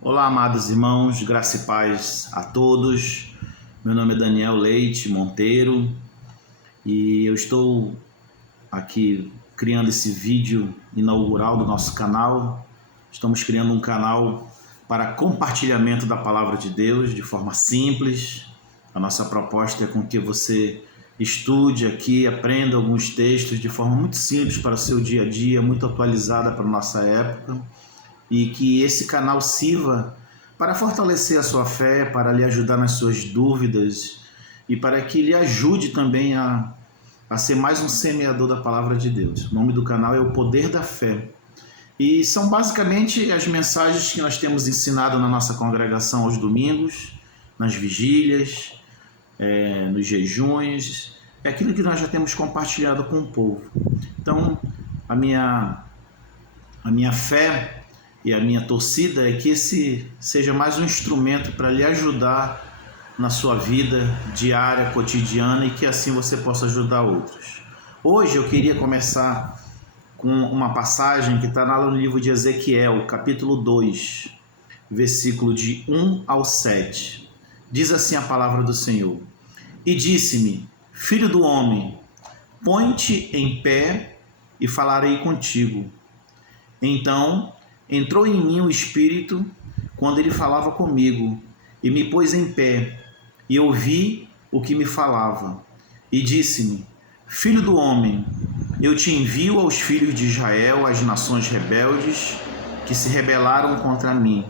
Olá, amados irmãos, graça e paz a todos. Meu nome é Daniel Leite Monteiro e eu estou aqui criando esse vídeo inaugural do nosso canal. Estamos criando um canal para compartilhamento da palavra de Deus de forma simples. A nossa proposta é com que você estude aqui, aprenda alguns textos de forma muito simples para o seu dia a dia, muito atualizada para a nossa época, e que esse canal sirva para fortalecer a sua fé, para lhe ajudar nas suas dúvidas e para que lhe ajude também a ser mais um semeador da palavra de Deus. O nome do canal é O Poder da Fé. E são basicamente as mensagens que nós temos ensinado na nossa congregação aos domingos, nas vigílias, nos jejuns, é aquilo que nós já temos compartilhado com o povo. Então, a minha fé e a minha torcida é que esse seja mais um instrumento para lhe ajudar na sua vida diária, cotidiana, e que assim você possa ajudar outros. Hoje eu queria começar com uma passagem que está lá no livro de Ezequiel, capítulo 2, versículo de 1 ao 7. Diz assim a palavra do Senhor: E disse-me, filho do homem, põe-te em pé e falarei contigo. Então entrou em mim o Espírito quando ele falava comigo, e me pôs em pé, e ouvi o que me falava. E disse-me, filho do homem, eu te envio aos filhos de Israel, às nações rebeldes, que se rebelaram contra mim.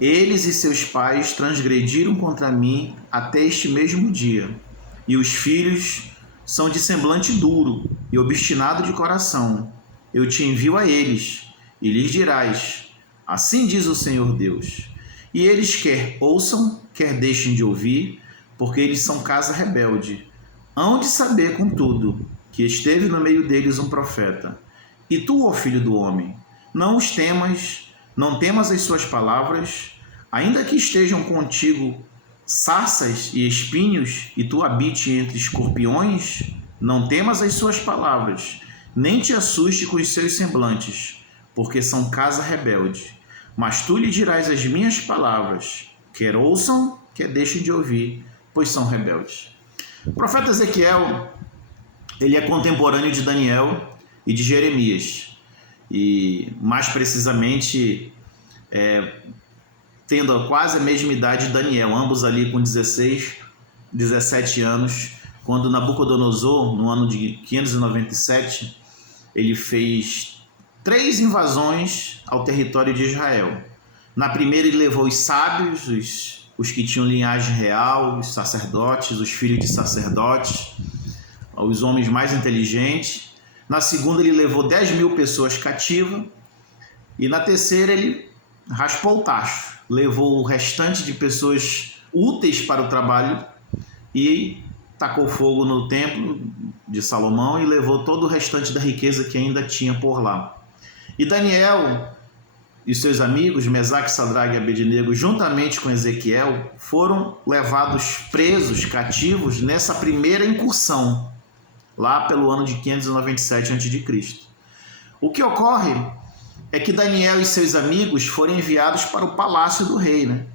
Eles e seus pais transgrediram contra mim até este mesmo dia. E os filhos são de semblante duro e obstinado de coração. Eu te envio a eles, e lhes dirás, assim diz o Senhor Deus. E eles quer ouçam, quer deixem de ouvir, porque eles são casa rebelde. Hão de saber, contudo, que esteve no meio deles um profeta. E tu, ó filho do homem, não os temas, não temas as suas palavras, ainda que estejam contigo sarças e espinhos, e tu habite entre escorpiões, não temas as suas palavras, nem te assuste com os seus semblantes, porque são casa rebelde. Mas tu lhe dirás as minhas palavras, quer ouçam, quer deixem de ouvir, pois são rebeldes. O profeta Ezequiel, ele é contemporâneo de Daniel e de Jeremias, e mais precisamente tendo quase a mesma idade de Daniel, ambos ali com 16, 17 anos, quando Nabucodonosor, no ano de 597, ele fez 3 invasões ao território de Israel. Na primeira ele levou os sábios, os que tinham linhagem real, os sacerdotes, os filhos de sacerdotes, os homens mais inteligentes. Na segunda ele levou 10.000 pessoas cativas. E na terceira ele raspou o tacho, levou o restante de pessoas úteis para o trabalho e tacou fogo no templo de Salomão e levou todo o restante da riqueza que ainda tinha por lá. E Daniel e seus amigos, Mesaque, Sadraque e Abednego, juntamente com Ezequiel, foram levados presos, cativos, nessa primeira incursão, lá pelo ano de 597 a.C. O que ocorre é que Daniel e seus amigos foram enviados para o palácio do rei, né?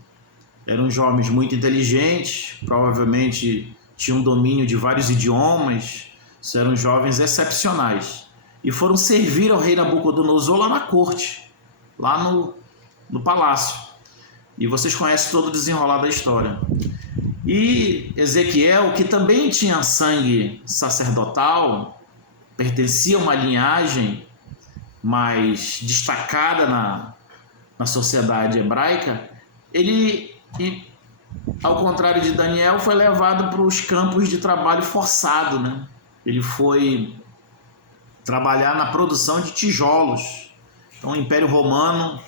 Eram jovens muito inteligentes, provavelmente tinham domínio de vários idiomas, eram jovens excepcionais. E foram servir ao rei Nabucodonosor lá na corte, lá no palácio. E vocês conhecem todo o desenrolar da história. E Ezequiel, que também tinha sangue sacerdotal, pertencia a uma linhagem mais destacada na sociedade hebraica, ele, ao contrário de Daniel, foi levado para os campos de trabalho forçado, né? Ele foi trabalhar na produção de tijolos. Então, o Império Romano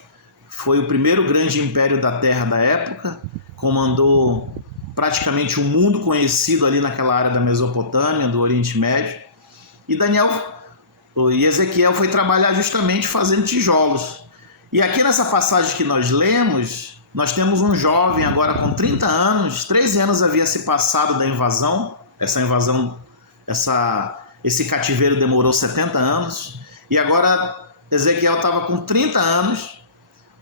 foi o primeiro grande império da terra da época, comandou praticamente o mundo conhecido ali naquela área da Mesopotâmia, do Oriente Médio. E Ezequiel foi trabalhar justamente fazendo tijolos. E aqui nessa passagem que nós lemos, nós temos um jovem agora com 30 anos, 13 anos havia se passado da invasão, esse cativeiro demorou 70 anos, e agora Ezequiel estava com 30 anos,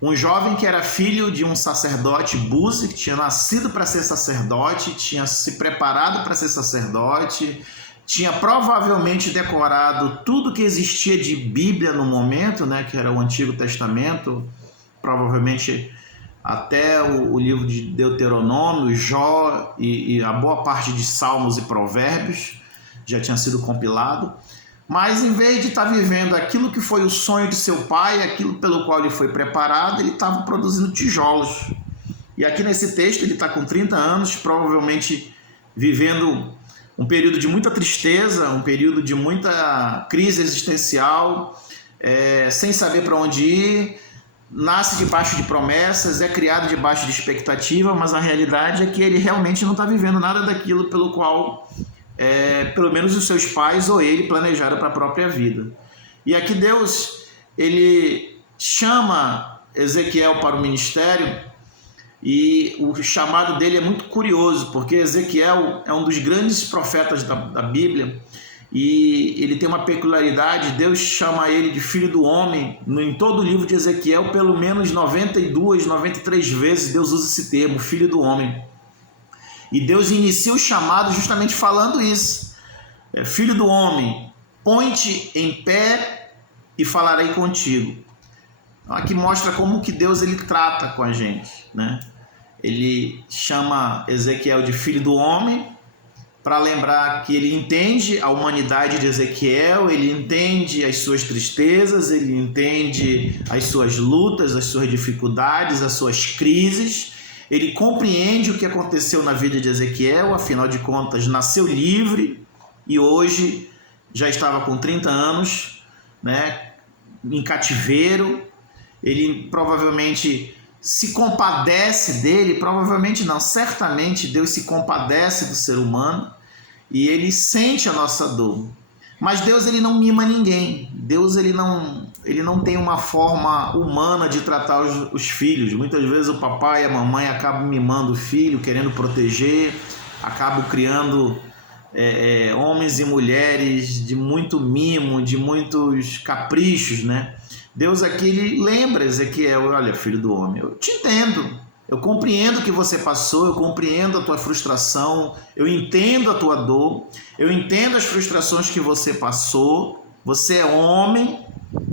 Um jovem que era filho de um sacerdote Buzi, que tinha nascido para ser sacerdote, tinha se preparado para ser sacerdote, tinha provavelmente decorado tudo que existia de Bíblia no momento, né, que era o Antigo Testamento, provavelmente até o livro de Deuteronômio, Jó e a boa parte de Salmos e Provérbios já tinha sido compilado. Mas em vez de estar vivendo aquilo que foi o sonho de seu pai, aquilo pelo qual ele foi preparado, ele estava produzindo tijolos. E aqui nesse texto ele está com 30 anos, provavelmente vivendo um período de muita tristeza, um período de muita crise existencial, sem saber para onde ir, nasce debaixo de promessas, é criado debaixo de expectativa, mas a realidade é que ele realmente não está vivendo nada daquilo pelo qual pelo menos os seus pais ou ele planejaram para a própria vida. E aqui Deus, ele chama Ezequiel para o ministério, e o chamado dele é muito curioso, porque Ezequiel é um dos grandes profetas da Bíblia, e ele tem uma peculiaridade. Deus chama ele de filho do homem. Em todo o livro de Ezequiel, pelo menos 92, 93 vezes Deus usa esse termo, filho do homem. E Deus inicia o chamado justamente falando isso. Filho do homem, põe-te em pé e falarei contigo. Aqui mostra como que Deus ele trata com a gente, né? Ele chama Ezequiel de filho do homem para lembrar que ele entende a humanidade de Ezequiel, ele entende as suas tristezas, ele entende as suas lutas, as suas dificuldades, as suas crises. Ele compreende o que aconteceu na vida de Ezequiel, afinal de contas, nasceu livre e hoje já estava com 30 anos, né, em cativeiro. Ele provavelmente se compadece dele, provavelmente não, certamente Deus se compadece do ser humano e ele sente a nossa dor. Mas Deus ele não mima ninguém. Deus ele não tem uma forma humana de tratar os filhos. Muitas vezes o papai e a mamãe acabam mimando o filho, querendo proteger, acabam criando homens e mulheres de muito mimo, de muitos caprichos, né? Deus aqui ele lembra Ezequiel: olha, filho do homem, eu te entendo, eu compreendo o que você passou, eu compreendo a tua frustração, eu entendo a tua dor, eu entendo as frustrações que você passou, você é homem,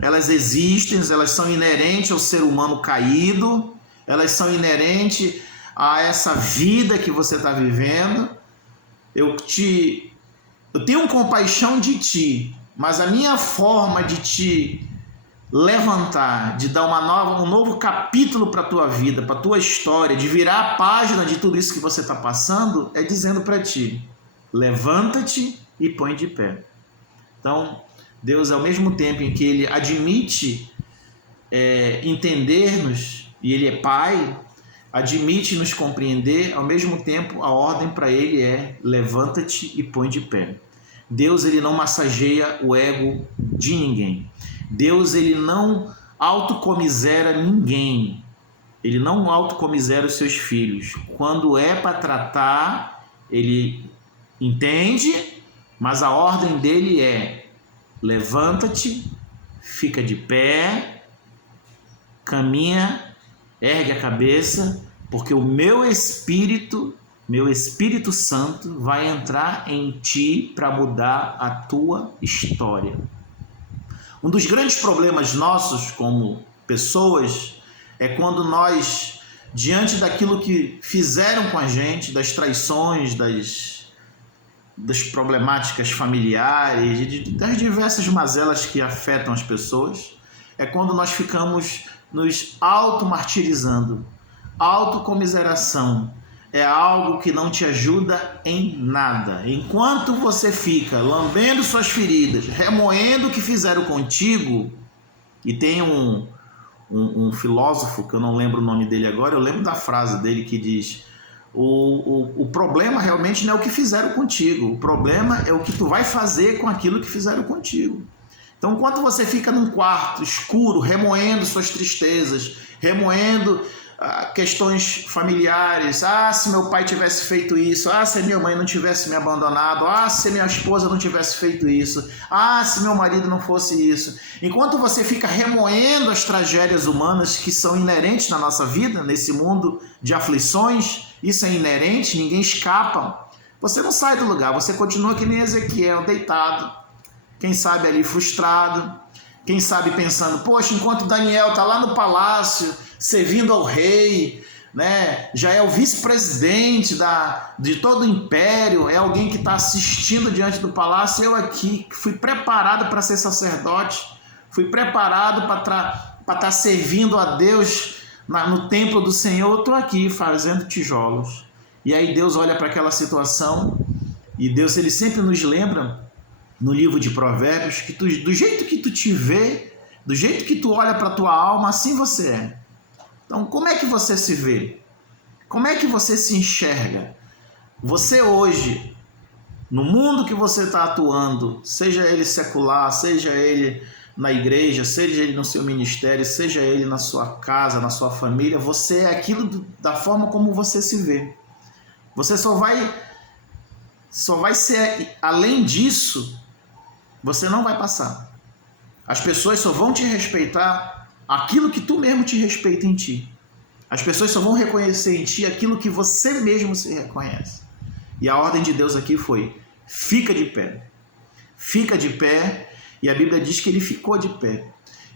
elas existem, elas são inerentes ao ser humano caído, elas são inerentes a essa vida que você está vivendo. Eu tenho compaixão de ti, mas a minha forma de te levantar, de dar um novo capítulo para a tua vida, para a tua história, de virar a página de tudo isso que você está passando, é dizendo para ti: levanta-te e põe de pé. Então, Deus, ao mesmo tempo em que Ele admite entender-nos, e Ele é Pai, admite nos compreender, ao mesmo tempo a ordem para Ele é: levanta-te e põe de pé. Deus ele não massageia o ego de ninguém. Deus ele não autocomisera ninguém. Ele não autocomisera os seus filhos. Quando é para tratar, ele entende, mas a ordem dele é: levanta-te, fica de pé, caminha, ergue a cabeça, porque o meu Espírito Santo vai entrar em ti para mudar a tua história. Um dos grandes problemas nossos como pessoas é quando nós, diante daquilo que fizeram com a gente, das traições, das problemáticas familiares, das diversas mazelas que afetam as pessoas, é quando nós ficamos nos auto-martirizando. Autocomiseração é algo que não te ajuda em nada. Enquanto você fica lambendo suas feridas, remoendo o que fizeram contigo, e tem um filósofo, que eu não lembro o nome dele agora, eu lembro da frase dele que diz: o problema realmente não é o que fizeram contigo, o problema é o que tu vai fazer com aquilo que fizeram contigo. Então, enquanto você fica num quarto escuro, remoendo suas tristezas, remoendo questões familiares. Se meu pai tivesse feito isso. Se minha mãe não tivesse me abandonado. Se minha esposa não tivesse feito isso. Se meu marido não fosse isso. Enquanto você fica remoendo as tragédias humanas que são inerentes na nossa vida, nesse mundo de aflições, isso é inerente, ninguém escapa. Você não sai do lugar, você continua que nem Ezequiel, deitado. Quem sabe ali frustrado. Quem sabe pensando, poxa, enquanto Daniel está lá no palácio, servindo ao rei, né? Já é o vice-presidente de todo o império, é alguém que está assistindo diante do palácio. Eu aqui, que fui preparado para ser sacerdote, fui preparado para estar servindo a Deus no templo do Senhor, estou aqui fazendo tijolos. E aí Deus olha para aquela situação, e Deus, ele sempre nos lembra, no livro de Provérbios, que do jeito que tu te vê, do jeito que tu olha para a tua alma, assim você é. Então, como é que você se vê? Como é que você se enxerga? Você hoje, no mundo que você está atuando, seja ele secular, seja ele na igreja, seja ele no seu ministério, seja ele na sua casa, na sua família, você é aquilo da forma como você se vê. Você só vai ser, além disso, você não vai passar. As pessoas só vão te respeitar aquilo que tu mesmo te respeita em ti. As pessoas só vão reconhecer em ti aquilo que você mesmo se reconhece. E a ordem de Deus aqui foi: fica de pé. Fica de pé. E a Bíblia diz que ele ficou de pé.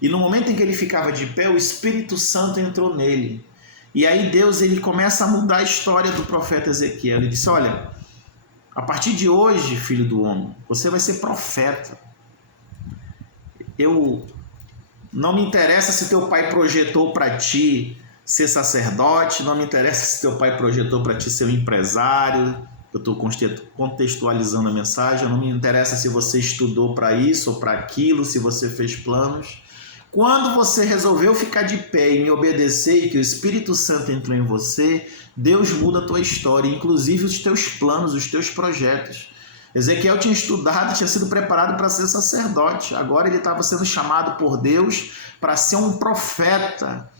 E no momento em que ele ficava de pé, o Espírito Santo entrou nele. E aí Deus, ele começa a mudar a história do profeta Ezequiel. Ele disse: olha, a partir de hoje, filho do homem, você vai ser profeta. Não me interessa se teu pai projetou para ti ser sacerdote, não me interessa se teu pai projetou para ti ser um empresário. Eu estou contextualizando a mensagem. Não me interessa se você estudou para isso ou para aquilo, se você fez planos. Quando você resolveu ficar de pé e me obedecer, e que o Espírito Santo entrou em você, Deus muda a tua história, inclusive os teus planos, os teus projetos. Ezequiel tinha estudado, tinha sido preparado para ser sacerdote. Agora ele estava sendo chamado por Deus para ser um profeta.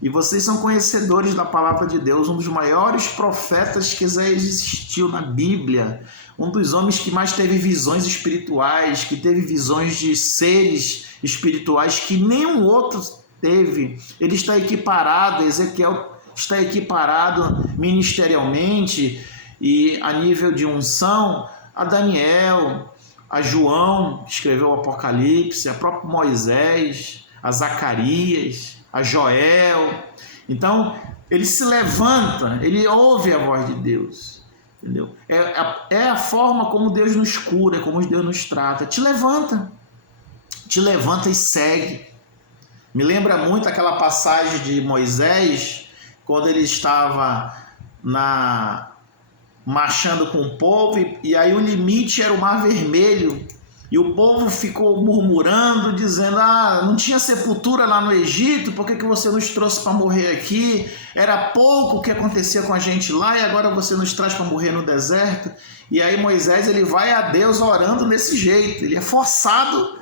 E vocês são conhecedores da palavra de Deus, um dos maiores profetas que já existiu na Bíblia, um dos homens que mais teve visões espirituais, que teve visões de seres espirituais que nenhum outro teve. Ele está equiparado, Ezequiel está equiparado ministerialmente e a nível de unção a Daniel, a João, que escreveu o Apocalipse, a próprio Moisés, a Zacarias, a Joel. Então, ele se levanta, ele ouve a voz de Deus, entendeu? É a forma como Deus nos cura, como Deus nos trata. Te levanta e segue. Me lembra muito aquela passagem de Moisés, quando ele estava marchando com o povo, e aí o limite era o Mar Vermelho, e o povo ficou murmurando, dizendo: não tinha sepultura lá no Egito, por que você nos trouxe para morrer aqui? Era pouco o que acontecia com a gente lá, e agora você nos traz para morrer no deserto. E aí Moisés, ele vai a Deus orando desse jeito, ele é forçado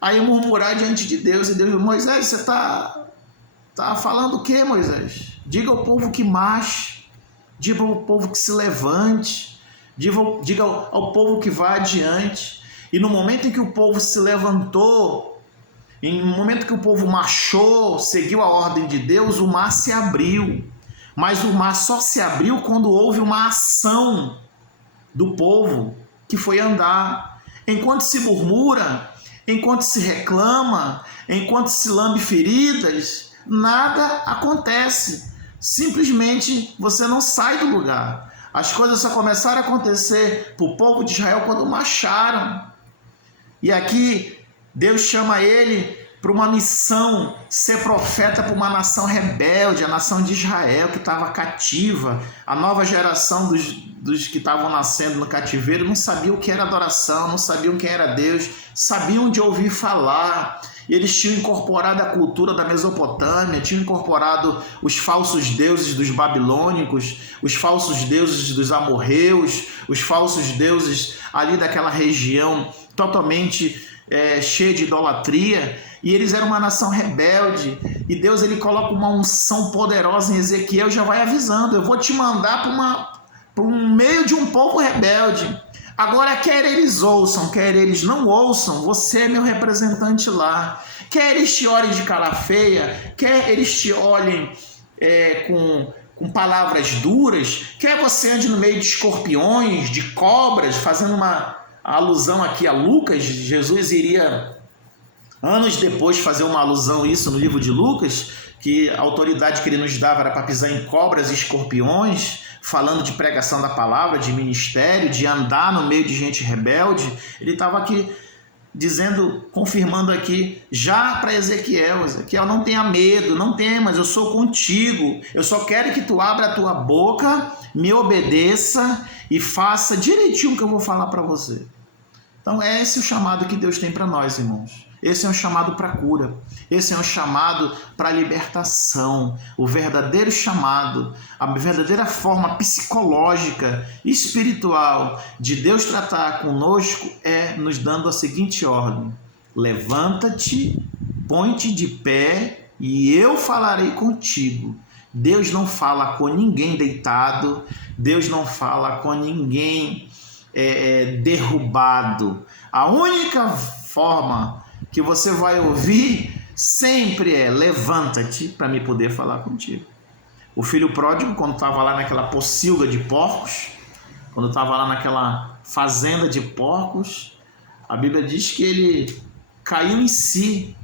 a ir murmurar diante de Deus, e Deus: Moisés, você está falando o quê, Moisés? Diga ao povo que marche, diga ao povo que se levante, diga ao povo que vá adiante. E no momento em que o povo se levantou, no momento que o povo marchou, seguiu a ordem de Deus, o mar se abriu. Mas o mar só se abriu quando houve uma ação do povo, que foi andar. Enquanto se murmura, enquanto se reclama, enquanto se lambe feridas, nada acontece. Simplesmente você não sai do lugar. As coisas só começaram a acontecer para o povo de Israel quando marcharam. E aqui Deus chama ele para uma missão, ser profeta para uma nação rebelde, a nação de Israel que estava cativa. A nova geração dos que estavam nascendo no cativeiro não sabiam o que era adoração, não sabiam quem era Deus, sabiam de ouvir falar. E eles tinham incorporado a cultura da Mesopotâmia, tinham incorporado os falsos deuses dos babilônicos, os falsos deuses dos amorreus, os falsos deuses ali daquela região totalmente cheia de idolatria, e eles eram uma nação rebelde, e Deus ele coloca uma unção poderosa em Ezequiel e já vai avisando: eu vou te mandar para um meio de um povo rebelde. Agora, quer eles ouçam, quer eles não ouçam, você é meu representante lá. Quer eles te olhem de cara feia, quer eles te olhem com palavras duras, quer você ande no meio de escorpiões, de cobras, fazendo uma alusão aqui a Lucas. Jesus iria, anos depois, fazer uma alusão a isso no livro de Lucas, que a autoridade que ele nos dava era para pisar em cobras e escorpiões, falando de pregação da palavra, de ministério, de andar no meio de gente rebelde. Ele estava aqui dizendo, confirmando aqui, já para Ezequiel: Ezequiel, não tenha medo, não temas, eu sou contigo, eu só quero que tu abra a tua boca, me obedeça e faça direitinho o que eu vou falar para você. Então, esse é o chamado que Deus tem para nós, irmãos. Esse é um chamado para cura. Esse é um chamado para libertação. O verdadeiro chamado, a verdadeira forma psicológica, espiritual de Deus tratar conosco é nos dando a seguinte ordem: levanta-te, põe-te de pé e eu falarei contigo. Deus não fala com ninguém deitado. Deus não fala com ninguém derrubado. A única forma que você vai ouvir sempre é: levanta-te para me poder falar contigo. O filho pródigo, quando estava lá naquela pocilga de porcos, quando estava lá naquela fazenda de porcos, a Bíblia diz que ele caiu em si,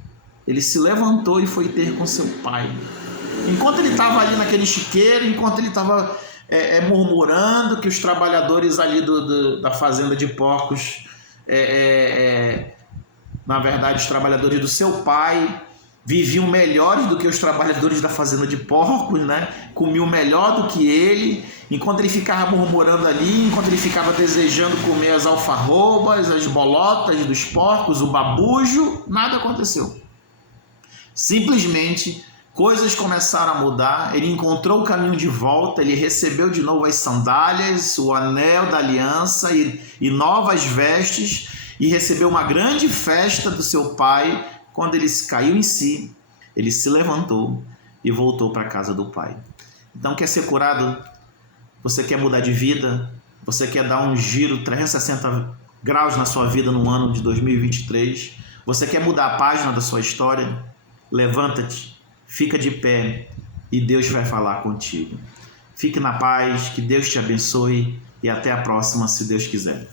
ele se levantou e foi ter com seu pai. Enquanto ele estava ali naquele chiqueiro, enquanto ele estava murmurando, que os trabalhadores ali da fazenda de porcos, na verdade os trabalhadores do seu pai, viviam melhores do que os trabalhadores da fazenda de porcos, né? Comiam melhor do que ele. Enquanto ele ficava murmurando ali, enquanto ele ficava desejando comer as alfarrobas, as bolotas dos porcos, o babujo, nada aconteceu. Simplesmente coisas começaram a mudar. Ele encontrou o caminho de volta, ele recebeu de novo as sandálias, o anel da aliança e novas vestes, e recebeu uma grande festa do seu pai. Quando ele caiu em si, ele se levantou e voltou para a casa do pai. Então, quer ser curado? Você quer mudar de vida? Você quer dar um giro 360 graus na sua vida no ano de 2023? Você quer mudar a página da sua história? Levanta-te, fica de pé e Deus vai falar contigo. Fique na paz, que Deus te abençoe e até a próxima, se Deus quiser.